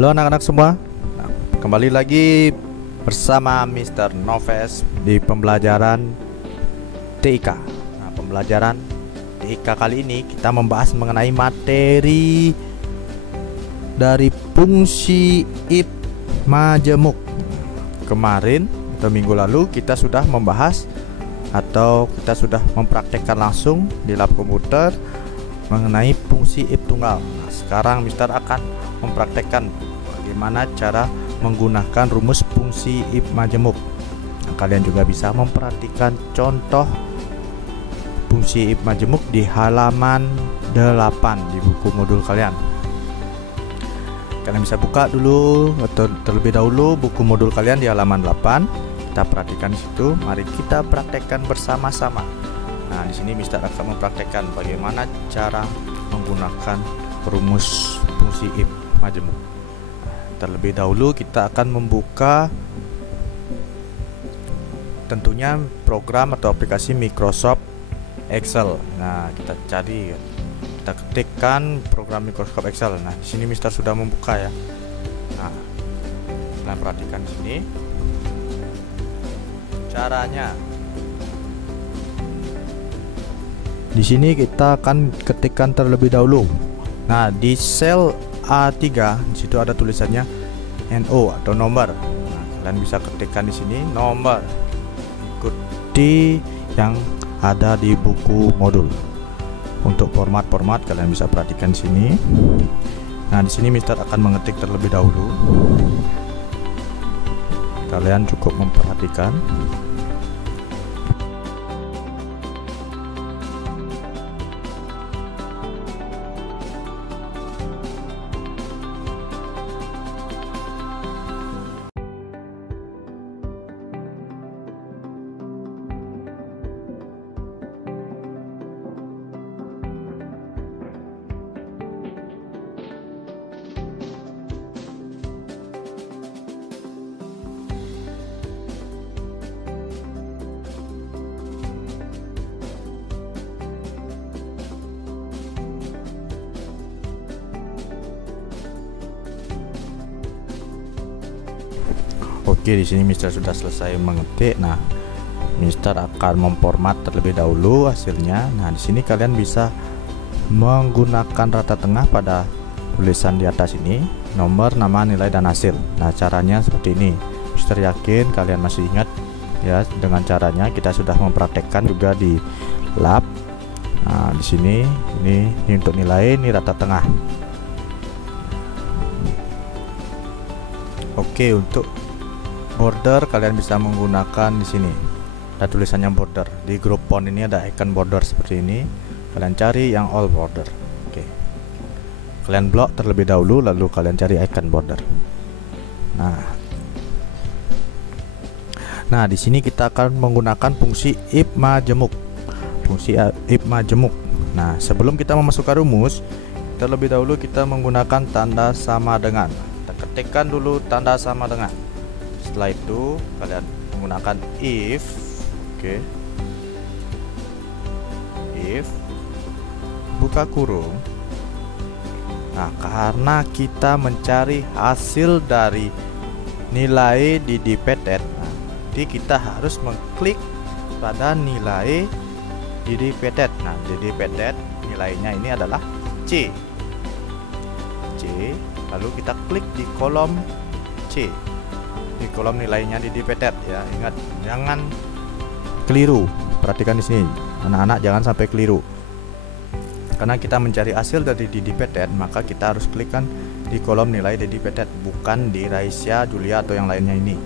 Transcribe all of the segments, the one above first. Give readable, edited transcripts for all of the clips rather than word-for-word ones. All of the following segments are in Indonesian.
Halo anak-anak semua. Nah, kembali lagi bersama Mr. Noves di pembelajaran TIK. Nah, pembelajaran TIK kali ini kita membahas mengenai materi dari fungsi if majemuk. Kemarin atau minggu lalu kita sudah membahas atau kita sudah mempraktekkan langsung di lab komputer mengenai fungsi if tunggal. Nah, sekarang Mister akan mempraktekkan bagaimana cara menggunakan rumus fungsi if majemuk. Nah, kalian juga bisa memperhatikan contoh fungsi if majemuk di halaman 8 di buku modul kalian. Kalian bisa buka dulu atau terlebih dahulu buku modul kalian di halaman 8. Kita perhatikan di situ. Mari kita praktekkan bersama-sama. Nah, di sini Mister akan mempraktekkan bagaimana cara menggunakan rumus fungsi if majemuk. Terlebih dahulu kita akan membuka tentunya program atau aplikasi Microsoft Excel. Nah, kita ketikkan program Microsoft Excel. Nah, di sini Mister sudah membuka ya. Nah, kalian perhatikan di sini caranya. Di sini kita akan ketikkan terlebih dahulu. Nah, di sel A3 di situ ada tulisannya NO atau nomor. Nah, kalian bisa ketikkan di sini nomor. Ikuti yang ada di buku modul. Untuk format kalian bisa perhatikan di sini. Nah, di sini Mister akan mengetik terlebih dahulu. Kalian cukup memperhatikan. Oke, di sini Mister sudah selesai mengetik. Nah, Mister akan memformat terlebih dahulu hasilnya. Nah, di sini kalian bisa menggunakan rata tengah pada tulisan di atas ini, nomor, nama, nilai, dan hasil. Nah, caranya seperti ini. Mister yakin kalian masih ingat ya dengan caranya. Kita sudah mempraktekkan juga di lab. Nah, di sini ini untuk nilai, ini rata tengah. Oke, untuk border kalian bisa menggunakan di sini. Ada tulisannya border. Di grup font ini ada icon border seperti ini. Kalian cari yang all border. Oke. Kalian blok terlebih dahulu lalu kalian cari icon border. Nah, di sini kita akan menggunakan fungsi if majemuk. Fungsi if majemuk. Nah, sebelum kita memasukkan rumus, terlebih dahulu kita menggunakan tanda sama dengan. Kita ketikkan dulu tanda sama dengan. Setelah itu kalian menggunakan if. Oke. If buka kurung. Nah, karena kita mencari hasil dari nilai di dipendent, jadi kita harus mengklik pada nilai di dipendent. Nah, di dipendent nilainya ini adalah C. Lalu kita klik di kolom C. Di kolom nilainya di dipendent ya. Ingat, jangan keliru. Perhatikan di sini, anak-anak, jangan sampai keliru. Karena kita mencari hasil dari dipendent, maka kita harus klikkan di kolom nilai dipendent, bukan di Raisya, Julia atau yang lainnya ini.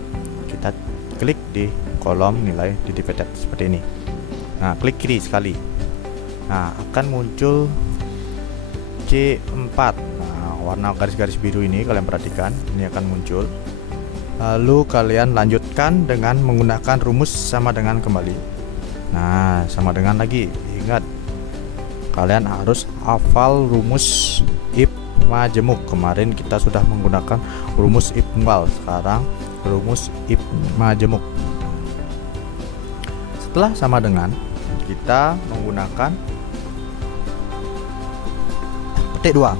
Kita klik di kolom nilai dipendent seperti ini. Nah, klik kiri sekali. Nah, akan muncul C4. Nah, warna garis-garis biru ini kalian perhatikan, ini akan muncul. Lalu kalian lanjutkan dengan menggunakan rumus sama dengan kembali. Nah, sama dengan lagi. Ingat, kalian harus hafal rumus if majemuk. Kemarin kita sudah menggunakan rumus if tunggal, sekarang rumus if majemuk. Setelah sama dengan, kita menggunakan petik 2.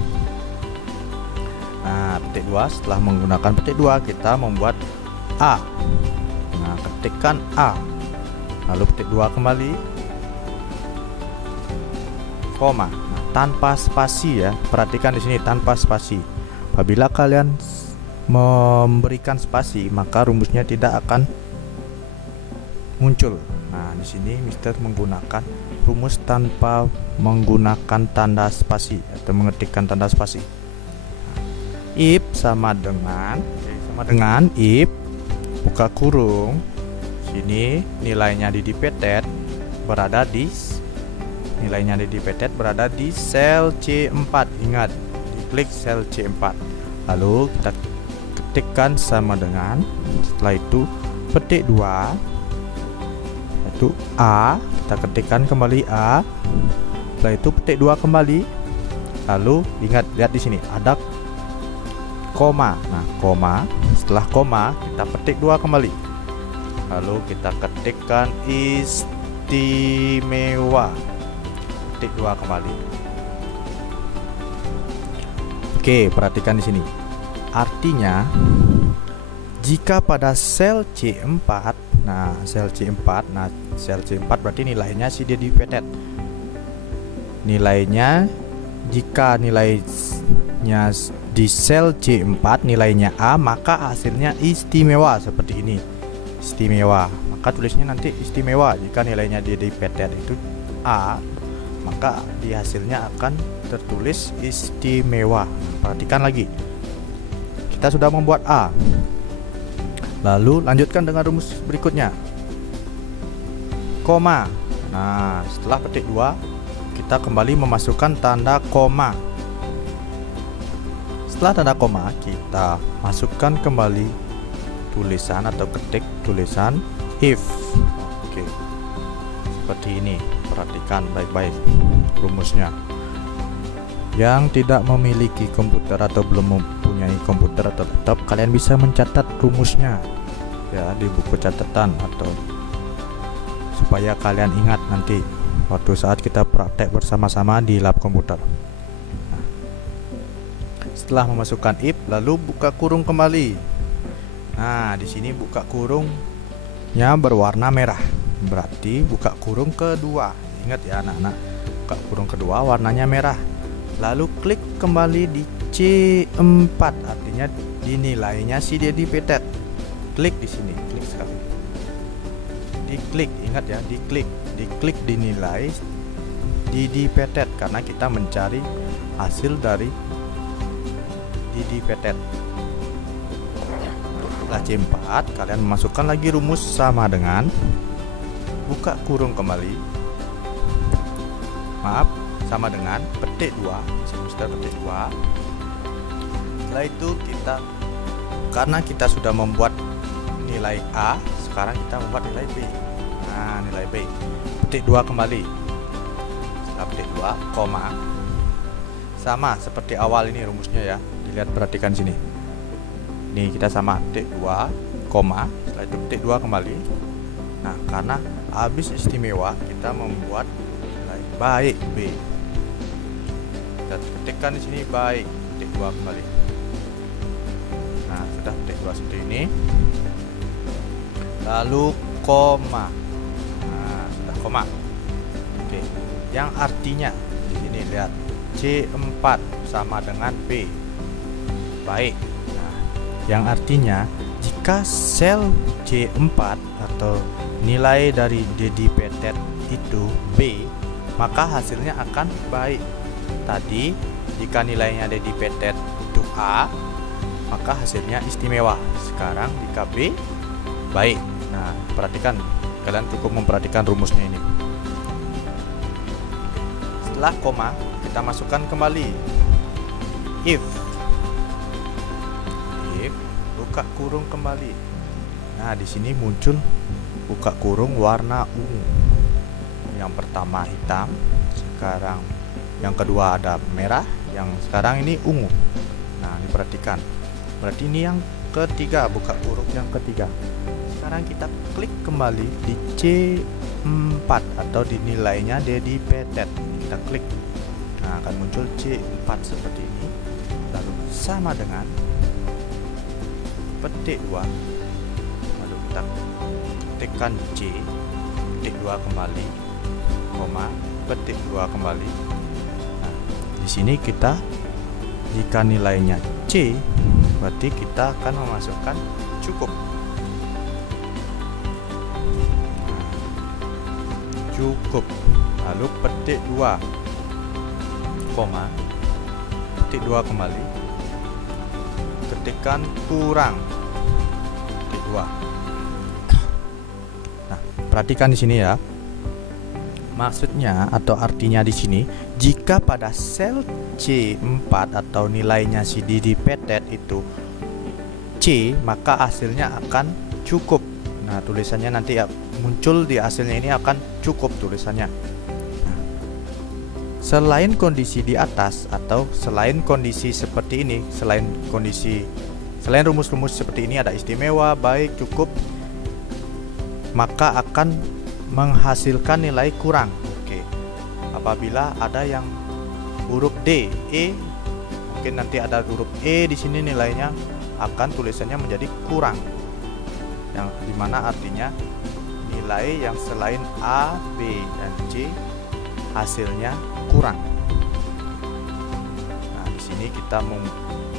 Nah, petik 2. Setelah menggunakan petik 2, kita membuat A. Nah, ketikkan A. Lalu petik 2 kembali, koma. Nah, tanpa spasi ya. Perhatikan di sini tanpa spasi. Apabila kalian memberikan spasi, maka rumusnya tidak akan muncul. Nah, di sini Mister menggunakan rumus tanpa menggunakan tanda spasi atau mengetikkan tanda spasi. If sama dengan if buka kurung, sini nilainya didipetet berada di sel C4. Ingat, diklik sel C4. Lalu kita ketikkan sama dengan, setelah itu petik 2 itu A, kita ketikkan kembali A. Setelah itu petik 2 kembali. Lalu ingat, lihat di sini ada koma. Nah, koma. Setelah koma, kita petik 2 kembali. Lalu kita ketikkan istimewa. Petik 2 kembali. Oke, perhatikan di sini. Artinya jika pada sel C4, sel C4 berarti nilainya si didipetet. Nilainya, jika nilainya di sel C4 nilainya A, maka hasilnya istimewa seperti ini. Istimewa. Maka tulisnya nanti istimewa. Jika nilainya didipetet itu A, maka di hasilnya akan tertulis istimewa. Perhatikan lagi. Kita sudah membuat A. Lalu lanjutkan dengan rumus berikutnya. Koma. Nah, setelah petik 2, kita kembali memasukkan tanda koma. Setelah tanda koma, kita masukkan kembali tulisan atau ketik tulisan if. Oke. Seperti ini. Perhatikan baik-baik rumusnya. Yang tidak memiliki komputer atau belum mempunyai komputer atau laptop, kalian bisa mencatat rumusnya ya di buku catatan, atau supaya kalian ingat nanti waktu saat kita praktek bersama-sama di lab komputer. Nah, setelah memasukkan if, lalu buka kurung kembali. Nah, di sini buka kurungnya berwarna merah, berarti buka kurung kedua. Ingat ya anak-anak, buka kurung kedua warnanya merah. Lalu klik kembali di C4, artinya di nilainya si didipetet. Klik di sini, klik sekali. Diklik, ingat ya, diklik di nilai didipetet karena kita mencari hasil dari didipetet. Setelah C4, kalian memasukkan lagi rumus sama dengan buka kurung kembali. Maaf, sama dengan petik 2, semester petik 2. Setelah itu kita, karena kita sudah membuat nilai A, sekarang kita membuat nilai B. Nah, nilai B, petik 2 kembali. Setelah petik 2, koma. Sama seperti awal ini rumusnya ya. Dilihat, perhatikan sini. Ini kita sama petik 2, koma. Setelah itu petik 2 kembali. Nah, karena habis istimewa, kita membuat nilai baik B. Kita ketikkan di sini baik, petik 2 kembali. Nah, sudah petik 2 seperti ini. Lalu koma. Nah, sudah koma. Oke, yang artinya di sini lihat C4 sama dengan B. Baik. Nah, yang artinya jika sel C4 atau nilai dari didipetet itu B, maka hasilnya akan baik. Tadi jika nilainya didipetet itu A, maka hasilnya istimewa. Sekarang jika B, baik. Nah, perhatikan, kalian cukup memperhatikan rumusnya ini. Setelah koma, kita masukkan kembali if, buka kurung kembali. Nah, di sini muncul buka kurung warna ungu. Yang pertama hitam, sekarang yang kedua ada merah, yang sekarang ini ungu. Nah, diperhatikan. Berarti ini yang ketiga, buka kurung yang ketiga. Sekarang kita klik kembali di C4 atau di nilainya didipetet. Kita klik. Nah, akan muncul C4 seperti ini. Lalu sama dengan petik 2. Lalu kita tekan C, petik 2 kembali, koma, petik 2 kembali. Nah, di sini kita jika nilainya C, berarti kita akan memasukkan cukup. Nah, cukup. Lalu petik 2, koma, petik 2 kembali, ketikkan kurang petik 2. Nah, perhatikan di sini ya. Maksudnya atau artinya di sini, jika pada sel C4 atau nilainya si didipetet itu C, maka hasilnya akan cukup. Nah, tulisannya nanti ya muncul di hasilnya ini akan cukup tulisannya. Nah, selain kondisi di atas atau selain kondisi seperti ini, selain rumus-rumus seperti ini ada istimewa, baik, cukup, maka akan menghasilkan nilai kurang. Oke. Apabila ada yang huruf D, E, mungkin nanti ada huruf E di sini nilainya akan tulisannya menjadi kurang. Yang dimana artinya nilai yang selain A, B, dan C hasilnya kurang. Nah, di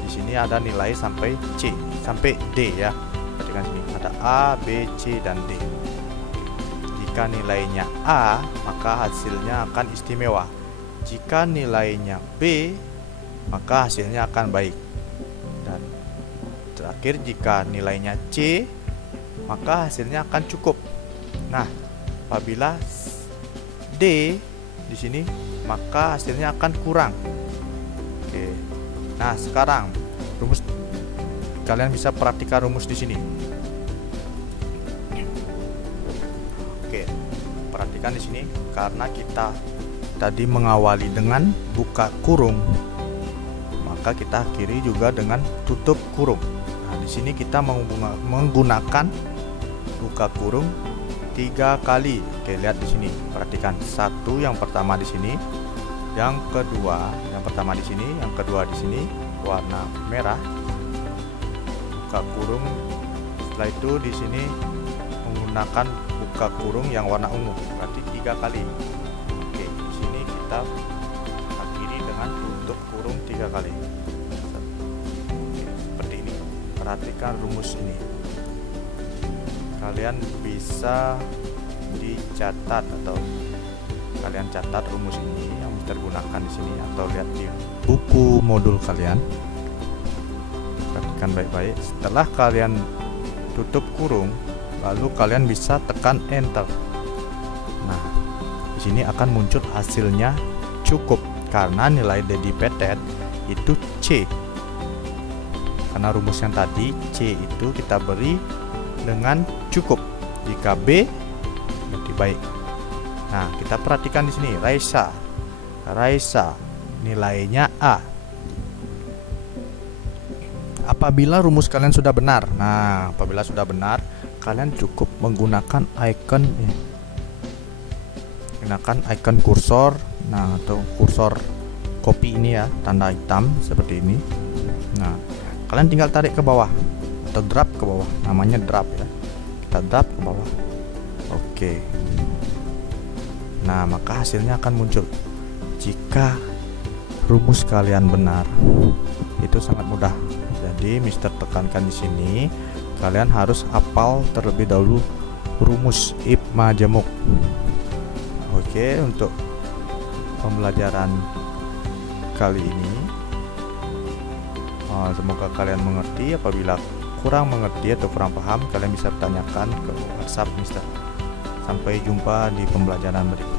sini ada nilai sampai C, sampai D ya. Perhatikan sini ada A, B, C, dan D. Jika nilainya A, maka hasilnya akan istimewa. Jika nilainya B, maka hasilnya akan baik. Dan terakhir, jika nilainya C, maka hasilnya akan cukup. Nah, apabila D di sini, maka hasilnya akan kurang. Oke. Nah, sekarang rumus, kalian bisa perhatikan rumus di sini. Oke, perhatikan di sini, karena kita tadi mengawali dengan buka kurung, maka kita akhiri juga dengan tutup kurung. Nah, di sini kita menggunakan buka kurung 3 kali. Oke, lihat di sini, perhatikan. Satu, yang pertama di sini, yang kedua, yang pertama di sini, yang kedua di sini, warna merah. Buka kurung. Setelah itu di sini menggunakan buka kurung yang warna ungu, berarti 3 kali. Oke, di sini kita akhiri dengan tutup kurung 3 kali. Oke, seperti ini. Perhatikan rumus ini. Kalian bisa dicatat atau kalian catat rumus ini yang digunakan di sini atau lihat di buku modul kalian. Perhatikan baik-baik. Setelah kalian tutup kurung, lalu kalian bisa tekan enter. Nah, di sini akan muncul hasilnya cukup karena nilai didipetet itu C. Karena rumus yang tadi C itu kita beri dengan cukup. Jika B, berarti baik. Nah, kita perhatikan di sini, Raisa nilainya A. Apabila rumus kalian sudah benar, nah, apabila sudah benar, kalian cukup menggunakan icon kursor, nah, atau kursor kopi ini ya, tanda hitam seperti ini. Nah, kalian tinggal tarik ke bawah atau drag ke bawah, namanya drag ya. Kita drag ke bawah. Oke. Nah, maka hasilnya akan muncul. Jika rumus kalian benar, itu sangat mudah. Jadi, Mister tekankan di sini, kalian harus hafal terlebih dahulu rumus if majemuk. Oke, untuk pembelajaran kali ini, semoga kalian mengerti. Apabila kurang mengerti atau kurang paham, kalian bisa tanyakan ke WhatsApp Mister. Sampai jumpa di pembelajaran berikutnya.